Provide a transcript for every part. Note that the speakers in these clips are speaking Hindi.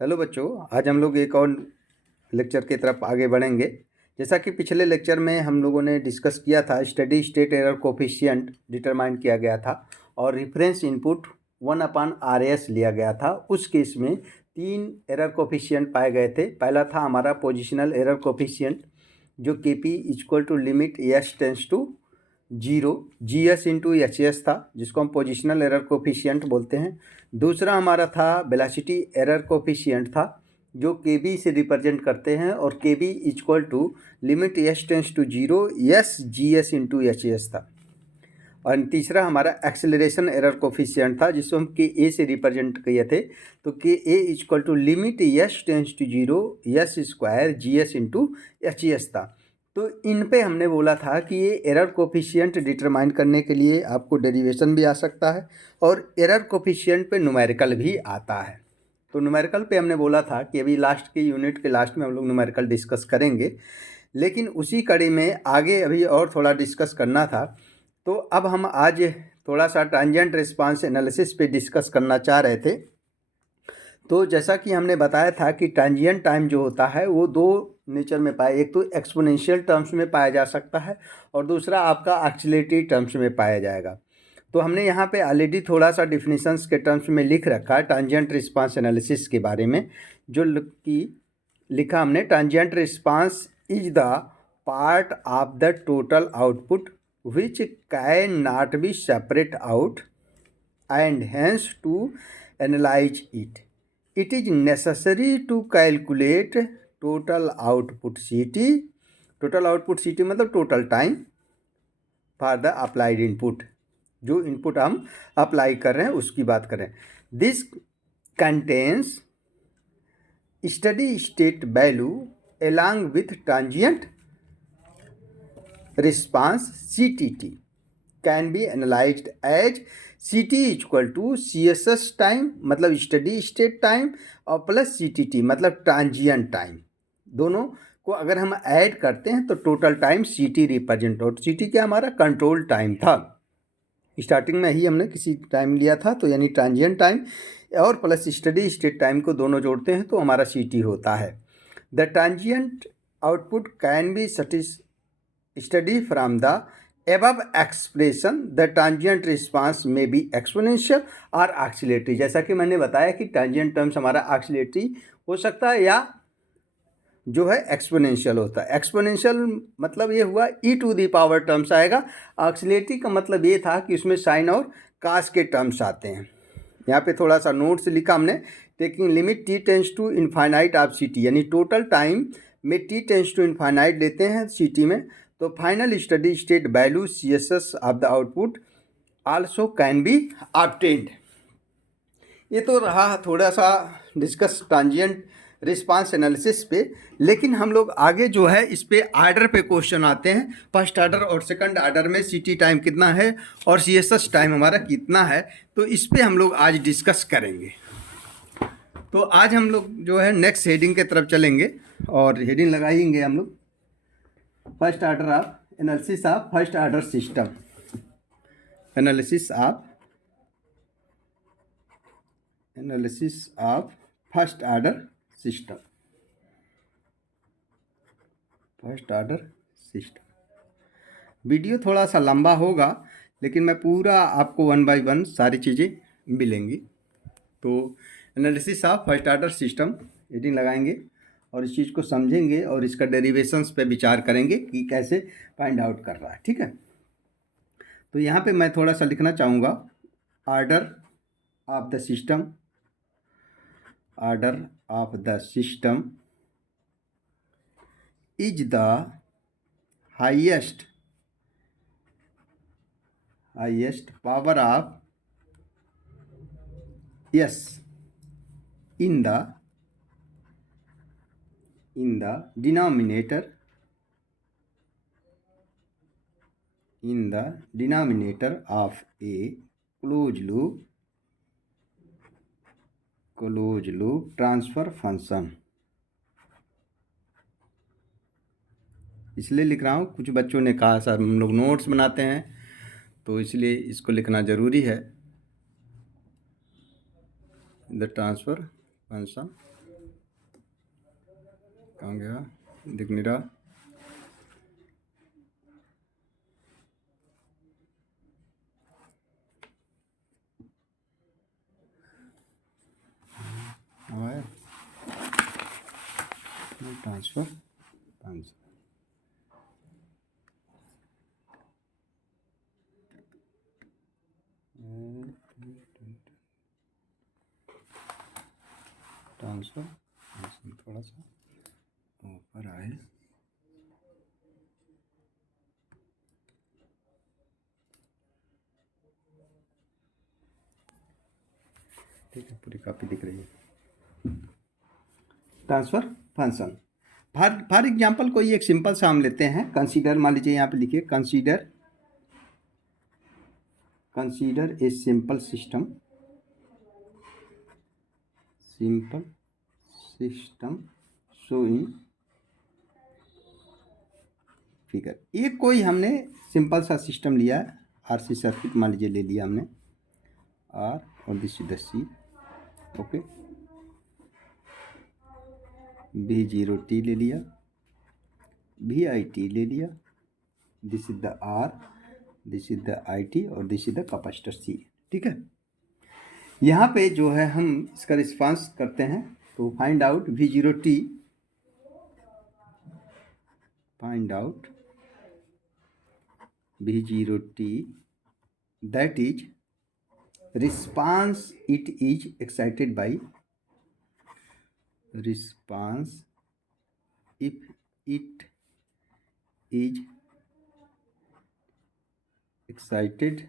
हेलो बच्चों, आज हम लोग एक और लेक्चर की तरफ आगे बढ़ेंगे। जैसा कि पिछले लेक्चर में हम लोगों ने डिस्कस किया था, steady state error coefficient determine किया गया था और रेफरेंस इनपुट 1/RS लिया गया था। उस केस में 3 एरर कोफिशिएंट पाए गए थे। पहला था हमारा पोजिशनल एरर कोफिशिएंट जो KP equal to limit S tends to 0 GS into HS था, जिसको हम पोजिशनल एरर कोफिशिएंट बोलते हैं। दूसरा हमारा था वेलोसिटी एरर कोफिशिएंट था, जो KB से रिप्रेजेंट करते हैं और KB equal to limit S tends to 0 S GS into HS था। और तीसरा हमारा एक्सेलरेशन एरर कोफिशिएंट था, जिसको हम KA से रिप्रेजेंट किए थे। तो KA equal to limit S tends to 0 S square GS into HS था। तो इन पे हमने बोला था कि ये एरर कोफिशिएंट डिटरमाइन करने के लिए आपको डेरिवेशन भी आ सकता है और एरर कोफिशिएंट पे न्यूमेरिकल भी आता है। तो न्यूमेरिकल पे हमने बोला था कि अभी लास्ट के यूनिट के लास्ट में हम लोग न्यूमेरिकल डिस्कस करेंगे, लेकिन उसी कड़ी में आगे अभी और थोड़ा डिस्कस करना था। तो अब हम आज थोड़ा सा ट्रांजिएंट रिस्पांस एनालिसिस पे डिस्कस करना चाह रहे थे। तो जैसा कि हमने बताया था कि ट्रांजिएंट टाइम जो होता है वो दो नेचर में पाया, एक तो एक्सपोनेंशियल टर्म्स में पाया जा सकता है और दूसरा आपका एक्सीलरेटरी टर्म्स में पाया जाएगा। तो हमने यहाँ पे ऑलरेडी थोड़ा सा डिफिनीशंस के टर्म्स में लिख रखा है ट्रांजिएंट रिस्पांस एनालिसिस के बारे में, जो कि लिखा हमने, transient response is the part of the total output which can not be separate out and hence to analyze it. It is necessary to calculate total output CT. Total output CT मतलब total time for the applied input, जो इनपुट हम अप्लाई कर रहे हैं उसकी बात करें। This contains steady state value along with transient response CTT can be analyzed as CT equal to CSS time मतलब स्टडी स्टेट टाइम और प्लस CTT मतलब ट्रांजिएंट टाइम। दोनों को अगर हम ऐड करते हैं तो टोटल टाइम CT रिप्रेजेंट हो। CT क्या हमारा कंट्रोल टाइम था, स्टार्टिंग में ही हमने किसी टाइम लिया था, तो यानी ट्रांजिएंट टाइम और प्लस स्टडी स्टेट टाइम को दोनों जोड़ते हैं तो हमारा CT होता है। The transient output can be study from the above expression the transient response may be exponential और एक्सीलरेटरी। जैसा कि मैंने बताया कि ट्रांजिएंट टर्म्स हमारा एक्सीलरेटरी हो सकता है या जो है एक्सपोनेंशियल होता है। एक्सपोनेंशियल मतलब ये हुआ e⁻ टर्म्स आएगा। एक्सीलरेटरी का मतलब ये था कि उसमें साइन और कास के टर्म्स आते हैं। यहाँ पे थोड़ा सा नोट्स लिखा हमने, taking limit t tends to infinite of CT, यानी टोटल टाइम में t टेंस टू इनफाइनाइट लेते हैं CT में, तो final steady state value CSS of the output also can be obtained. ये तो रहा थोड़ा सा डिस्कस ट्रांजिएंट रिस्पांस एनालिसिस पे, लेकिन हम लोग आगे जो है इस पे आर्डर पे क्वेश्चन आते हैं। फर्स्ट आर्डर और सेकंड आर्डर में CT टाइम कितना है और CSS टाइम हमारा कितना है, तो इस पे हम लोग आज डिस्कस करेंगे। तो आज हम लोग जो है नेक्स्ट हेडिंग के तरफ चलेंगे और हेडिंग लगाएंगे हम लोग first order of analysis of first order system. Analysis of first order system. First order system video थोड़ा सा लंबा होगा, लेकिन मैं पूरा आपको 1 बाय 1 सारी चीज़ें मिलेंगी। तो analysis of first order system heading लगाएंगे और इस चीज़ को समझेंगे और इसका डेरिवेशंस पे विचार करेंगे कि कैसे फाइंड आउट कर रहा है। ठीक है, तो यहाँ पे मैं थोड़ा सा लिखना चाहूँगा, order of the system, order of the system is the highest power of S in the denominator of a closed loop transfer function। इसलिए लिख रहा हूँ, कुछ बच्चों ने कहा सर हम लोग नोट्स बनाते हैं तो इसलिए इसको लिखना ज़रूरी है। द ट्रांसफ़र फंक्शन कहाँ गया, दिख नहीं रहा। ट्रांसफर 500 ट्रांसफर थोड़ा सा ऊपर आए। ठीक है, पूरी कॉपी दिख रही है। ट्रांसफर फंक्शन फॉर एग्जाम्पल कोई एक सिंपल सा हम लेते हैं। कंसीडर, मान लीजिए यहाँ पे लिखिए consider a simple system show in figure. एक कोई हमने सिंपल सा सिस्टम लिया है, आरसी सर्किट मान लीजिए ले लिया हमने, आर और this is the C, okay. V0t ले लिया, VIT ले लिया, this is the R, this is the IT और this is the capacitor C। ठीक है, यहाँ पे जो है हम इसका रिस्पांस करते हैं तो find out V0t, that is response it is excited by, response if it is excited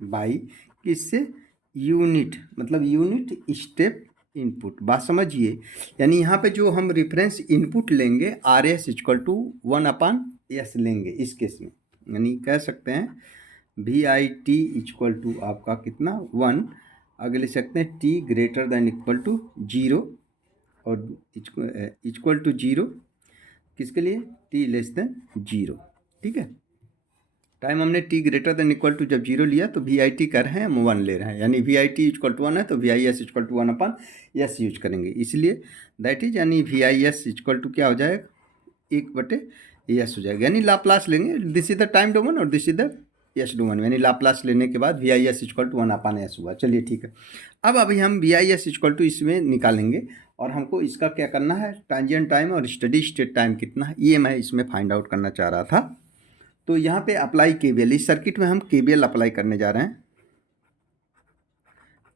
by किससे, यूनिट, मतलब यूनिट स्टेप इनपुट। बात समझिए, यानी यहाँ पे जो हम रेफरेंस इनपुट लेंगे RS इक्वल टू 1/S लेंगे इस केस में, यानी कह सकते हैं VIT इक्वल टू आपका कितना 1, आगे लिख सकते हैं T greater than equal to 0 और इक्वल टू 0 किसके लिए, T लेस देन 0। ठीक है, टाइम हमने T greater than equal to जब 0 लिया तो VIT कर रहे हैं, हम 1 ले रहे हैं, यानी VIT इक्वल टू 1 है तो VIS equal to 1/S use करेंगे, इसलिए दैट इज, यानी VIS इक्वल टू क्या हो जाएगा 1/S हो जाएगा, यानी लाप्लास लेंगे। This is the time domain और this is the S domain, यानी लाप्लास लेने के बाद VIS इक्वल टू 1/S हुआ। चलिए ठीक है, अब अभी हम VIS इक्वल टू इसमें निकालेंगे और हमको इसका क्या करना है, ट्रांजिएंट टाइम और स्टेडी स्टेट टाइम कितना है ये मैं इसमें फाइंड आउट करना चाह रहा था। तो यहाँ पे अप्लाई KVL, इस सर्किट में हम KVL अप्लाई करने जा रहे हैं,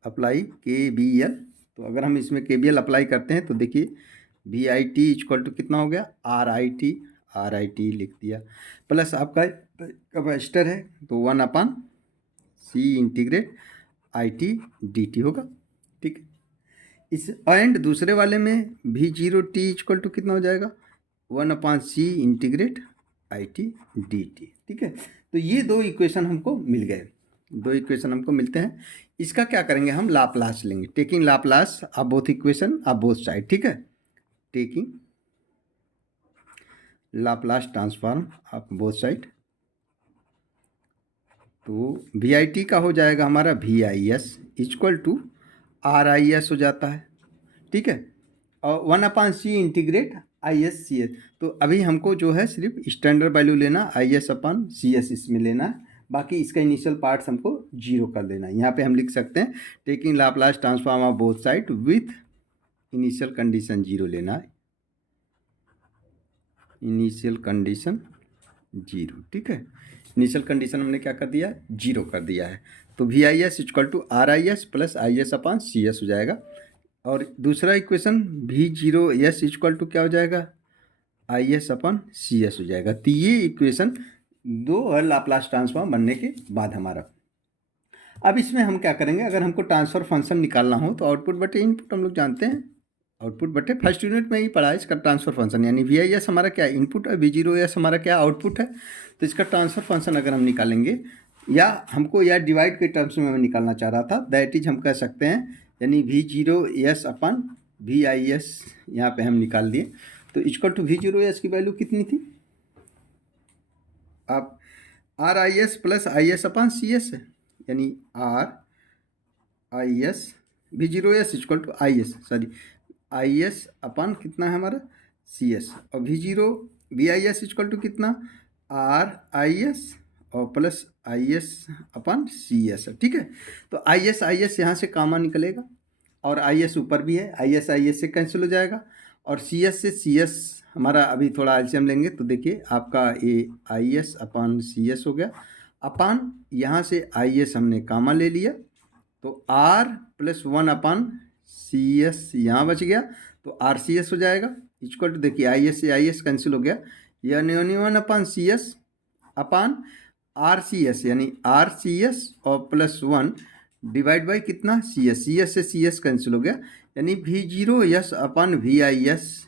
अप्लाई KVL। तो अगर हम इसमें KVL अप्लाई करते हैं तो देखिए VIT इक्वल टू कितना हो गया, RIT लिख दिया, प्लस आपका कैपेसिटर है तो 1/C इंटीग्रेट IT dt होगा। ठीक है, इस एंड दूसरे वाले में V0t इक्वल टू कितना हो जाएगा 1/C इंटीग्रेट IT dt। ठीक है, तो ये दो इक्वेशन हमको मिल गए, दो इक्वेशन हमको मिलते हैं। इसका क्या करेंगे, हम लाप्लास लेंगे, taking Laplace of both equation of both side. ठीक है, taking Laplace transform of both side, तो VIT का हो जाएगा हमारा VIS इक्वल टू RIS हो जाता है। ठीक है, और 1/C इंटीग्रेट ISCS। तो अभी हमको जो है सिर्फ स्टैंडर्ड वैल्यू लेना IS/CS इसमें लेना है, बाकी इसका इनिशियल पार्ट्स हमको 0 कर देना है। यहाँ पे हम लिख सकते हैं taking Laplace transform of both side with initial condition 0 लेना है, इनिशियल कंडीशन 0। ठीक है, इनिशियल कंडीशन हमने क्या कर दिया, 0 कर दिया है, तो VIS equal to RIS plus IS/CS हो जाएगा। और दूसरा इक्वेशन V0S इक्वल टू क्या हो जाएगा, IS/CS हो जाएगा। तो ये इक्वेशन दो और लाप्लास ट्रांसफॉर्म बनने के बाद हमारा, अब इसमें हम क्या करेंगे, अगर हमको ट्रांसफर फंक्शन निकालना हो तो आउटपुट बटे इनपुट हम लोग जानते हैं, आउटपुट बटे फर्स्ट यूनिट में ही पढ़ा है इसका ट्रांसफर फंक्शन, यानी VIS हमारा क्या इनपुट है, V0S हमारा क्या आउटपुट है। तो इसका ट्रांसफर फंक्शन अगर हम निकालेंगे, या हमको या डिवाइड के टर्म्स में मैं निकालना चाह रहा था, दैट इज हम कह सकते हैं, यानी V0S/VIS यहाँ पे हम निकाल दिए, तो इक्वल टू V0S की वैल्यू कितनी थी, आप RIS प्लस IS/CS है, यानी RIS, V0S equal to IS, sorry IS अपन कितना है हमारा सी एस, और V zero V I S equal to कितना, आर आई एस और प्लस आई एस अपन सी एस, ठीक है। तो आई एस यहाँ से कॉमन निकलेगा और आई एस ऊपर भी है, आई एस से कैंसिल हो जाएगा, और सी एस से सी एस हमारा अभी थोड़ा एलसीएम लेंगे तो देखिए आपका ये I S upon C S हो गया, अपान यहाँ से आई एस हमने कामा ले लिया तो R plus one upon C S यहाँ बच गया तो आर सी एस हो जाएगा, इक्वल टू देखिए आई एस से आई एस कैंसिल हो गया, यानी one upon C S upon R C S, यानी आर सी एस और प्लस वन डिवाइड बाई कितना, सी एस से सी एस कैंसिल हो गया, यानी V zero S upon V I S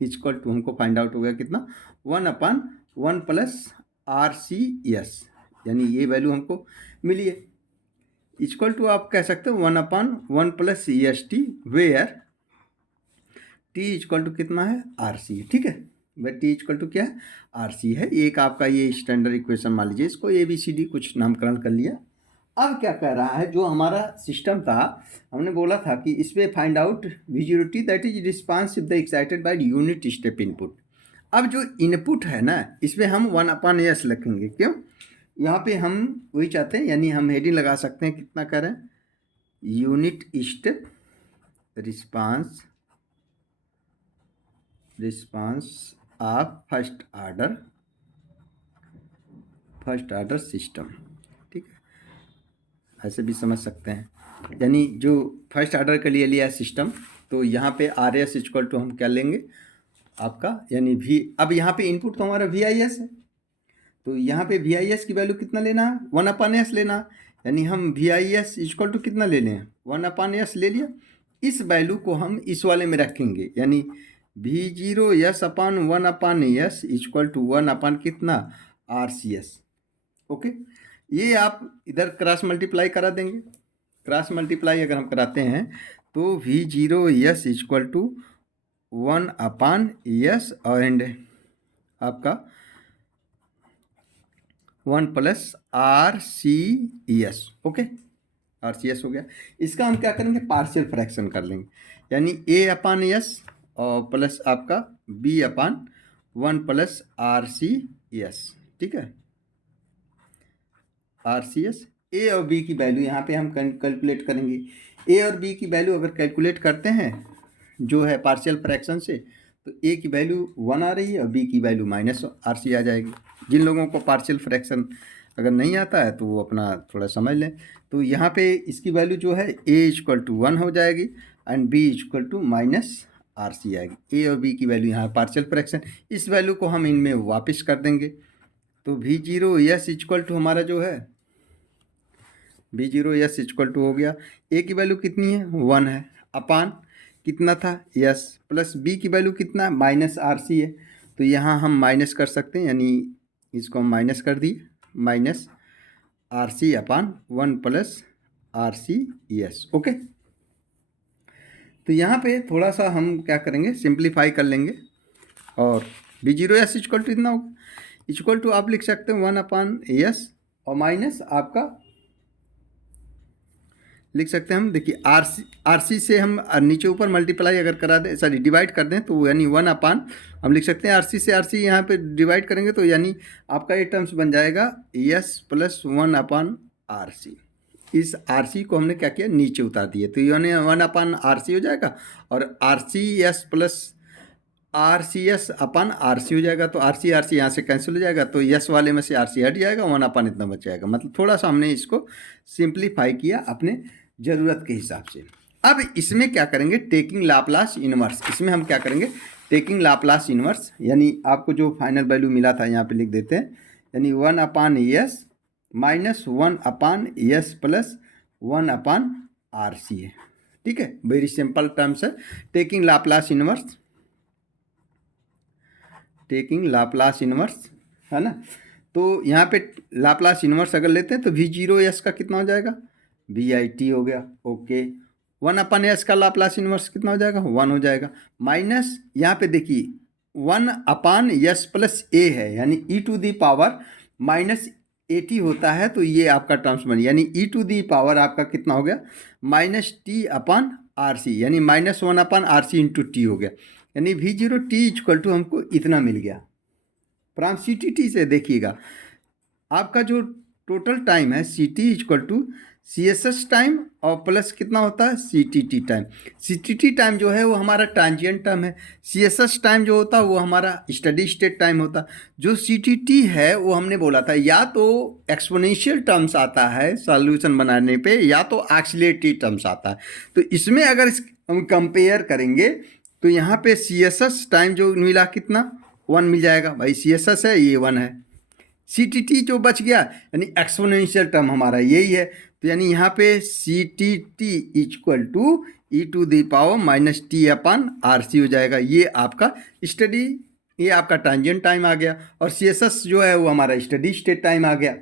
equal to हमको फाइंड आउट हो गया कितना, one upon one plus R C S, यानी ये वैल्यू हमको मिली है। इक्वल टू आप कह सकते हो one upon one plus C S T where T equal to कितना है, आर सी, ठीक है। वह टी इक्वल टू क्या है, आर सी है। एक आपका ये स्टैंडर्ड इक्वेशन मान लीजिए, इसको ए बी सी डी कुछ नामकरण कर लिया। अब क्या कह रहा है, जो हमारा सिस्टम था हमने बोला था कि इसमें find out we zero T that is response if the excited by unit step input. अब जो इनपुट है ना इसमें हम वन अपान एस लिखेंगे, क्यों, यहाँ पे हम वही चाहते हैं, यानी हम हेडिंग लगा सकते हैं कितना करें, unit step response of first order system, ठीक है, ऐसे भी समझ सकते हैं। यानी जो फर्स्ट आर्डर के लिए लिया सिस्टम, तो यहाँ पे आर एस इक्वल टू हम क्या लेंगे आपका, यानी वी, अब यहाँ पे इनपुट तो हमारा वी आई एस है, तो यहाँ पे वी आई एस की वैल्यू कितना लेना है, वन अपान एस लेना, यानी हम V I S equal to कितना ले लें, वन अपान एस ले लिया। इस वैल्यू को हम इस वाले में रखेंगे, यानी V zero S upon one upon S equal to one upon कितना, आर सी एस, ओके। ये आप इधर क्रॉस मल्टीप्लाई करा देंगे, क्रॉस मल्टीप्लाई अगर हम कराते हैं तो V zero S equal to one upon S and आपका one plus R C S, okay, R C S हो गया। इसका हम क्या करेंगे, पार्शियल फ्रैक्शन कर लेंगे, यानी ए अपान एस और प्लस आपका B upon one plus R C S, ठीक है, आर सी एस। ए और बी की वैल्यू यहाँ पे हम कैलकुलेट करेंगे, ए और बी की वैल्यू अगर कैलकुलेट करते हैं जो है पार्शियल फ्रैक्शन से, तो ए की वैल्यू वन आ रही है और बी की वैल्यू माइनस आर सी आ जाएगी। जिन लोगों को पार्शियल फ्रैक्शन अगर नहीं आता है तो वो अपना थोड़ा समझ लें। तो यहाँ पे इसकी वैल्यू जो है ए इक्वल टू वन हो जाएगी and B equal to minus R C आएगी। ए और बी की वैल्यू यहाँ पार्शियल फ्रैक्शन, इस वैल्यू को हम इनमें वापस कर देंगे। तो V zero S equal to हमारा जो है V zero S equal to हो गया, ए की वैल्यू कितनी है, वन है, अपान कितना था, एस, प्लस बी की वैल्यू कितना, माइनस आर सी है, तो यहाँ हम माइनस कर सकते हैं, यानी इसको हम माइनस कर दिए, minus R C upon one plus R C S, okay. तो यहाँ पे थोड़ा सा हम क्या करेंगे, सिंप्लीफाई कर लेंगे और B zero S equal to इतना होगा, इक्वल टू आप लिख सकते हैं वन अपान एस और माइनस आपका लिख सकते हैं हम, देखिए आर सी से हम नीचे ऊपर मल्टीप्लाई अगर करा दें, सॉरी डिवाइड कर दें, तो यानी वन अपान हम लिख सकते हैं आर सी से आर सी यहाँ पे डिवाइड करेंगे तो यानी आपका ये टर्म्स बन जाएगा S plus one upon R C. इस आर सी को हमने क्या किया, नीचे उतार दिए, तो यानी वन अपान आर सी हो जाएगा और R C S plus R C S upon R C हो जाएगा, तो आर सी यहाँ से कैंसिल हो जाएगा, तो यस वाले में से आर सी हट जाएगा, वन अपान इतना बच जाएगा। मतलब थोड़ा सा हमने इसको सिंप्लीफाई किया अपने ज़रूरत के हिसाब से। अब इसमें क्या करेंगे, टेकिंग लाप्लास इनवर्स, इसमें हम क्या करेंगे, टेकिंग लाप्लास इनवर्स, यानी आपको जो फाइनल वैल्यू मिला था यहाँ पे लिख देते हैं, यानी one upon S minus one upon S plus one upon R C है, ठीक है, वेरी सिंपल टर्म्स है। Taking Laplace inverse, taking Laplace inverse है ना, तो यहाँ पे लाप्लास इनवर्स अगर लेते हैं तो वी जीरो एस का कितना हो जाएगा, वी आई टी हो गया, ओके। वन अपन एस का लाप्लास इनवर्स कितना हो जाएगा, वन हो जाएगा, माइनस यहाँ पे देखिए one upon S plus A है, यानी e to the power minus A T होता है, तो ये आपका टर्म्स बनी, यानी ई टू दी पावर आपका कितना हो गया, minus T upon R C, यानी minus one upon R C into T हो गया, यानी V0t हमको इतना मिल गया। फ्रॉम CTT से देखिएगा आपका जो टोटल टाइम है CT CSS टाइम और प्लस कितना होता है CTT टाइम। CTT टाइम जो है वो हमारा ट्रांजिएंट टाइम है, CSS टाइम जो होता है वो हमारा स्टडी स्टेट टाइम होता है। जो CTT है वो हमने बोला था या तो एक्सपोनेंशियल टर्म्स आता है सॉल्यूशन बनाने पे या तो एक्सीलरेटरी टर्म्स आता है। तो इसमें अगर हम कंपेयर करेंगे तो यहाँ पे CSS टाइम जो मिला कितना 1 मिल जाएगा भाई, CSS है ये 1 है। CTT जो बच गया यानी एक्सपोनेंशियल टर्म हमारा यही है, तो यानी यहाँ पे CTT e⁻ -t/RC हो जाएगा। ये आपका स्टडी, ये आपका ट्रांजिएंट टाइम आ गया और CSS जो है वो हमारा स्टडी स्टेट टाइम आ गया।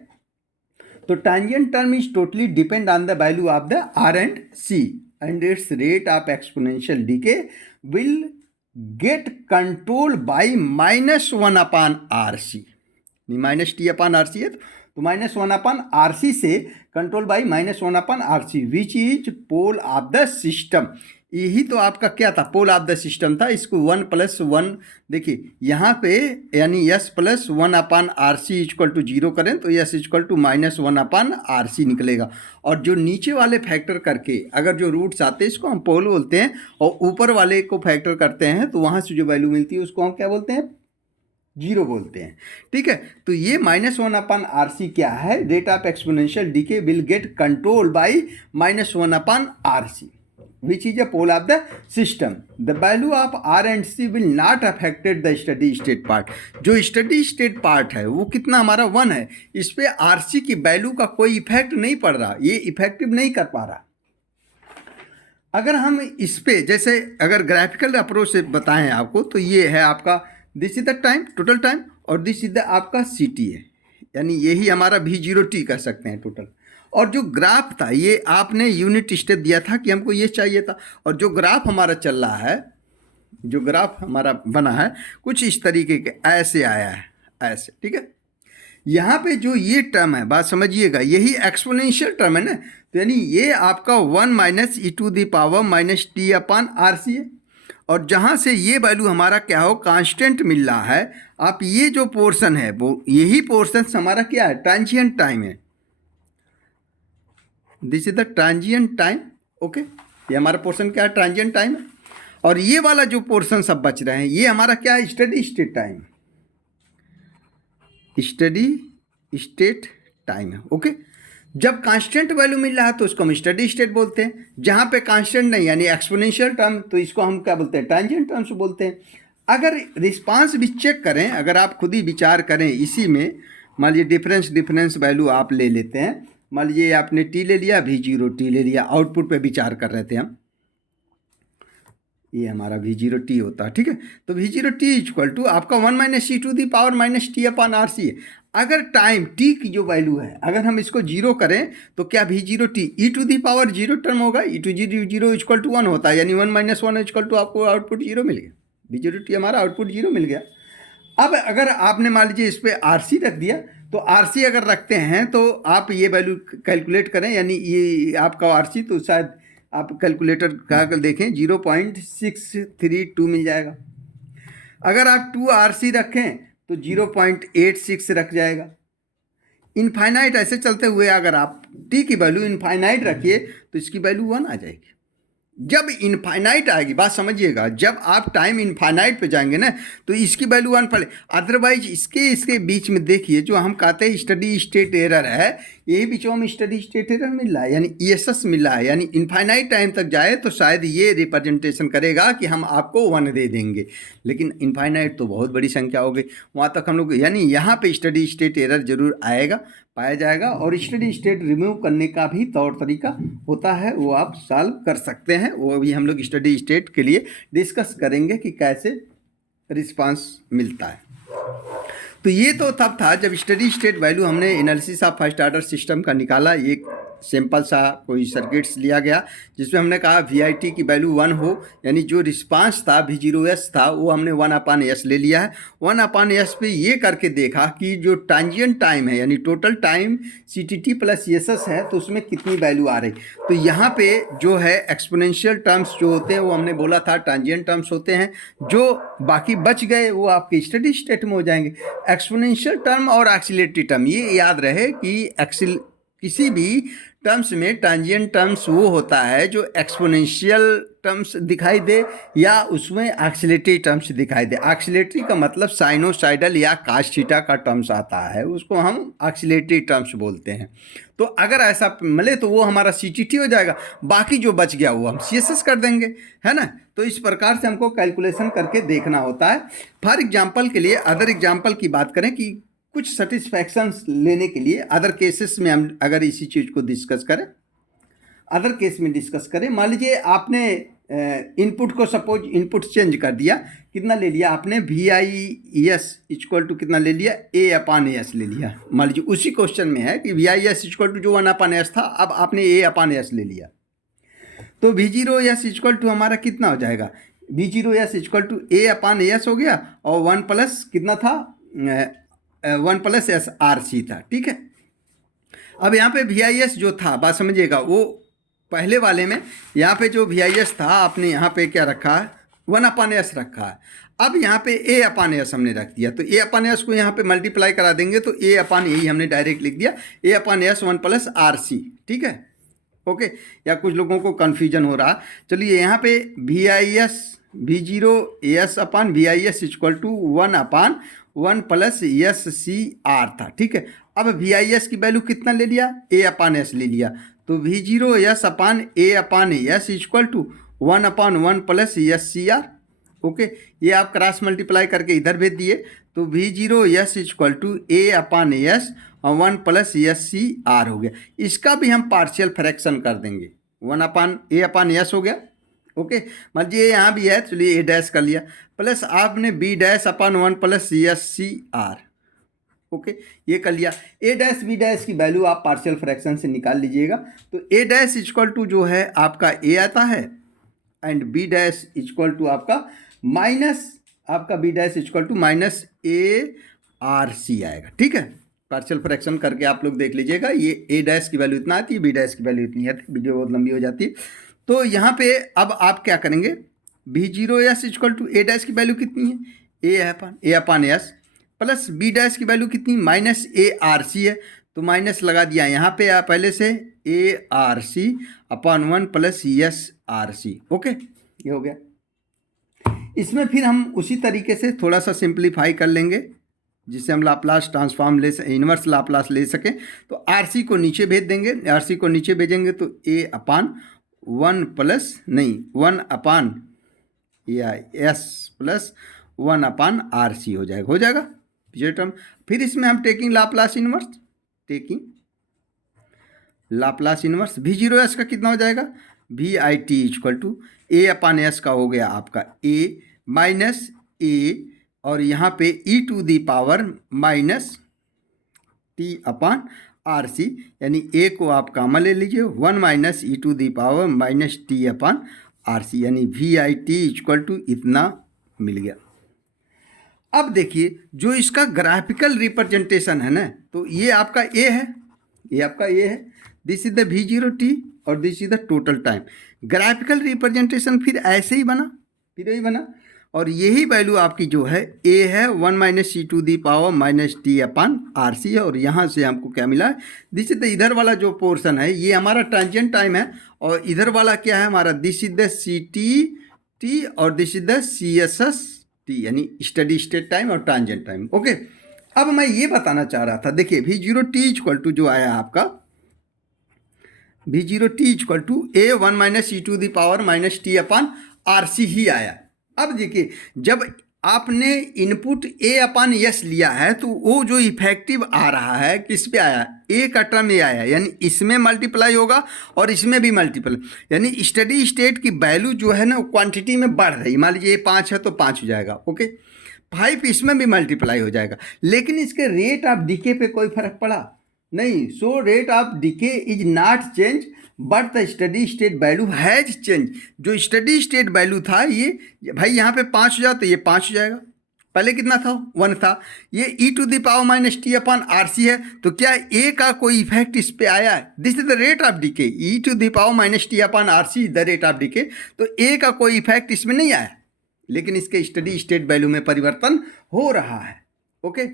तो transient term is totally depend on the value of the R and C and its rate of exponential decay will get controlled by -1/RC। -t/RC है तो -1/RC से control by -1/RC which is pole of the system. यही तो आपका क्या था, पोल ऑफ द सिस्टम था। इसको 1+1 देखिए यहाँ पे यानी S + 1/RC = 0 करें तो S = -1/RC निकलेगा। और जो नीचे वाले फैक्टर करके अगर जो रूट्स आते हैं इसको हम पोल बोलते हैं, और ऊपर वाले को फैक्टर करते हैं तो वहाँ से जो वैल्यू मिलती है उसको हम क्या बोलते हैं, 0 बोलते हैं। ठीक है, तो ये -1/RC क्या है, rate of exponential decay will get control by -1/RC which is a pole of the system. The value of R and C will not affected the steady state part. जो steady state part है वो कितना हमारा 1 है, इस पे RC की वैल्यू का कोई इफेक्ट नहीं पड़ रहा, ये इफेक्टिव नहीं कर पा रहा। अगर हम इस पे जैसे अगर ग्राफिकल अप्रोच से बताएं आपको तो ये है आपका this is the time, total time, और दिस इज द आपका CT है, यानी यही हमारा V0t कह सकते हैं टोटल। और जो ग्राफ था ये आपने यूनिट स्टेप दिया था कि हमको ये चाहिए था, और जो ग्राफ हमारा चल रहा है, जो ग्राफ हमारा बना है कुछ इस तरीके के ऐसे आया है, ऐसे। ठीक है, यहाँ पे जो ये टर्म है बात समझिएगा, यही एक्सपोनेंशियल टर्म है ना, तो यानी ये आपका 1 - e⁻ -t/RC है। और जहाँ से ये वैल्यू हमारा क्या हो कांस्टेंट मिल रहा है, आप ये जो पोर्शन है वो यही पोर्शन हमारा क्या है, ट्रांजिएंट टाइम है। This is the transient time. Okay, ये हमारा पोर्शन क्या है, ट्रांजिएंट टाइम है। और ये वाला जो पोर्शन सब बच रहे हैं ये हमारा क्या है, study state time, study state time है। ओके, जब कांस्टेंट वैल्यू मिल रहा है तो उसको हम स्टडी स्टेट बोलते हैं, जहाँ पे कांस्टेंट नहीं यानी एक्सपोनेंशियल टर्म तो इसको हम क्या बोलते हैं, ट्रांजिएंट टर्म्स बोलते हैं। अगर रिस्पांस भी चेक करें, अगर आप खुद ही विचार करें इसी में, मान लीजिए डिफरेंस वैल्यू आप ले लेते हैं, मान लीजिए आपने T ले लिया, V0t ले लिया, आउटपुट पे विचार कर रहे थे हम, ये हमारा V0t होता है। ठीक है, तो V0t आपका 1 - e⁻ -t/RC है। अगर टाइम t की जो वैल्यू है अगर हम इसको 0 करें तो क्या V0t e⁻0 टर्म होगा, e⁻0 = 1 होता है, यानी 1 - 1 = आपको आउटपुट 0 मिल गया, V0t हमारा आउटपुट 0 मिल गया। अब अगर आपने मान लीजिए इस पर RC रख दिया, तो RC अगर रखते हैं तो आप ये वैल्यू कैलकुलेट करें, यानी ये आपका RC तो शायद आप कैलकुलेटर का देखें 0.632 मिल जाएगा। अगर आप 2RC रखें तो 0.86 रख जाएगा। इनफाइनाइट ऐसे चलते हुए अगर आप T की वैल्यू इनफाइनाइट रखिए तो इसकी वैल्यू 1 आ जाएगी। जब इनफाइनाइट आएगी, बात समझिएगा, जब आप टाइम इनफाइनाइट पे जाएंगे ना तो इसकी वैल्यू 1 पड़े। अदरवाइज इसके बीच में देखिए जो हम कहते हैं स्टडी स्टेट एरर है, यही बीच में हम स्टडी स्टेट एरर मिल रहा है, यानी ESS मिल रहा है, यानी इनफाइनाइट टाइम तक जाए तो शायद ये रिप्रेजेंटेशन करेगा कि हम आपको 1 दे देंगे, लेकिन इनफाइनाइट तो बहुत बड़ी संख्या हो गई, वहाँ तक हम लोग, यानी यहाँ पे स्टडी स्टेट एरर जरूर आएगा, पाया जाएगा। और स्टडी स्टेट रिमूव करने का भी तौर तरीका होता है, वो आप सॉल्व कर सकते हैं, वो भी हम लोग स्टडी स्टेट के लिए डिस्कस करेंगे कि कैसे रिस्पांस मिलता है। तो ये तो तब था जब स्टडी स्टेट वैल्यू हमने analysis of first order system का निकाला, ये सिंपल सा कोई सर्किट्स लिया गया जिसमें हमने कहा VIT की वैल्यू 1 हो, यानी जो रिस्पांस था V0S था वो हमने 1/S ले लिया है। 1/S पे ये करके देखा कि जो ट्रांजिएंट टाइम है यानी total time CTT plus SS है तो उसमें कितनी वैल्यू आ रही। तो यहाँ पे जो है एक्सपोनेंशियल टर्म्स जो होते हैं वो हमने बोला था ट्रांजिएंट टर्म्स होते हैं, जो बाकी बच गए वो आपके स्टेडी स्टेट में हो जाएंगे। एक्सपोनेंशियल टर्म और एक्सीलरेटरी टर्म, ये याद रहे कि किसी भी टर्म्स में ट्रांजिएंट टर्म्स वो होता है जो एक्सपोनेंशियल टर्म्स दिखाई दे या उसमें एक्सीलरेटरी टर्म्स दिखाई दे। एक्सीलरेटरी का मतलब साइनोसाइडल या कास थीटा का टर्म्स आता है, उसको हम एक्सीलरेटरी टर्म्स बोलते हैं। तो अगर ऐसा मिले तो वो हमारा CTT हो जाएगा, बाकी जो बच गया वो हम CSS कर देंगे, है ना। तो इस प्रकार से हमको कैलकुलेशन करके देखना होता है। फॉर एग्जाम्पल के लिए अदर एग्जाम्पल की बात करें कि कुछ सेटिस्फैक्शंस लेने के लिए अदर केसेस में हम अगर इसी चीज़ को डिस्कस करें, अदर केस में डिस्कस करें। मान लीजिए आपने इनपुट को सपोज इनपुट चेंज कर दिया, कितना ले लिया आपने VIS इक्वल टू कितना ले लिया A/S ले लिया। मान लीजिए उसी क्वेश्चन में है कि VIS इक्वल टू जो 1/S था अब आपने A/S ले लिया, तो V0S इक्वल टू हमारा कितना हो जाएगा, V0S इक्वल टू A/S हो गया और 1 प्लस कितना था 1 + SRC था, ठीक है। अब यहाँ पे VIS जो था बात समझिएगा, वो पहले वाले में यहाँ पे जो VIS था आपने यहाँ पे क्या रखा है 1/S रखा है। अब यहाँ पे A/S हमने रख दिया, तो A/S को यहाँ पे मल्टीप्लाई करा देंगे तो A/A हमने डायरेक्ट लिख दिया A/S 1 + RC, ठीक है, ओके। या कुछ लोगों को कन्फ्यूजन हो रहा, चलिए यहाँ पे VIS V0S/VIS equal to 1/1 + SCR था, ठीक है। अब VIS की वैल्यू कितना ले लिया A/S ले लिया, तो V0S/A/S equal to 1/1 + SCR, okay. ये आप क्रॉस मल्टीप्लाई करके इधर भेज दिए तो V0S इक्वल टू A/S और 1 + SCR हो गया। इसका भी हम पार्शियल फ्रैक्शन कर देंगे, 1/A/S हो गया, ओके। मान लीजिए यहाँ भी है, चलिए A' कर लिया, प्लस आपने B'/1 + SCR, ओके, ये कर लिया। A' B' की वैल्यू आप पार्शियल फ्रैक्शन से निकाल लीजिएगा, तो A' इक्वल टू जो है आपका A आता है एंड B' इक्वल टू आपका माइनस आपका B' इक्वल टू -ARC आएगा, ठीक है। पार्शियल फ्रैक्शन करके आप लोग देख लीजिएगा, ये A' की वैल्यू इतना आती है, B' की वैल्यू इतनी आती है, वीडियो बहुत लंबी हो जाती है। तो यहाँ पे अब आप क्या करेंगे, V0S इक्वल टू A' की वैल्यू कितनी है A/S प्लस B' की वैल्यू कितनी -ARC है, तो माइनस लगा दिया यहाँ पे आप पहले से ARC/1 + SRC, ओके, ये हो गया। इसमें फिर हम उसी तरीके से थोड़ा सा सिंप्लीफाई कर लेंगे जिससे हम लाप्लास ट्रांसफॉर्म इन्वर्स लाप्लास ले सकें। तो RC को नीचे भेज देंगे, RC को नीचे भेजेंगे तो A/1 1/S प्लस 1/RC हो जाएगा पिछले टर्म। फिर इसमें हम टेकिंग लाप्लास इन्वर्स V0S का कितना हो जाएगा VIT इक्वल टू A/S का हो गया आपका A माइनस A और यहाँ पे e⁻⁻ (T/RC) यानी A को आप कॉमन ले लीजिए 1 - e⁻⁻ (T/RC) यानी VIT इक्वल टू इतना मिल गया। अब देखिए जो इसका ग्राफिकल रिप्रेजेंटेशन है ना, तो ये आपका A है, दिस इज द V0T और this is the total time. Graphical representation फिर ऐसे ही बना, और यही वैल्यू आपकी जो है A है 1 - e⁻⁻ (T/RC) है, और यहाँ से हमको क्या मिला है, दिस इज द इधर वाला जो पोर्शन है ये हमारा ट्रांजिएंट टाइम है, और इधर वाला क्या है हमारा, दिस इज द CTT और दिस इज द CSST यानी स्टडी स्टेट टाइम और ट्रांजिएंट टाइम, ओके। अब मैं ये बताना चाह रहा था, देखिए V0T इक्वल टू जो आया आपका V0T equal to A1 - e⁻⁻ (T/RC) ही आया। अब देखिए जब आपने इनपुट A/S लिया है तो वो जो इफेक्टिव आ रहा है किस पे आया, A का टर्म ये आया, यानी इसमें मल्टीप्लाई होगा और इसमें भी मल्टीप्लाई, यानी स्टडी स्टेट की वैल्यू जो है ना क्वांटिटी में बढ़ रही। मान लीजिए 5 है तो 5 हो जाएगा, ओके। 5 इसमें भी मल्टीप्लाई हो जाएगा, लेकिन इसके रेट ऑफ डिके पे कोई फर्क पड़ा नहीं, so rate of decay is not change but the study state value has change. जो स्टडी स्टेट वैल्यू था ये, भाई यहाँ पे 5 हो जाए तो ये 5 हो जाएगा। पहले कितना था? 1 था। ये e⁻t/RC है, तो क्या ए का कोई इफेक्ट इस पे आया है? This is the rate of decay, e⁻t/RC the rate of decay, तो ए का कोई इफेक्ट इसमें नहीं आया, लेकिन इसके स्टडी स्टेट वैल्यू में परिवर्तन हो रहा है। ओके,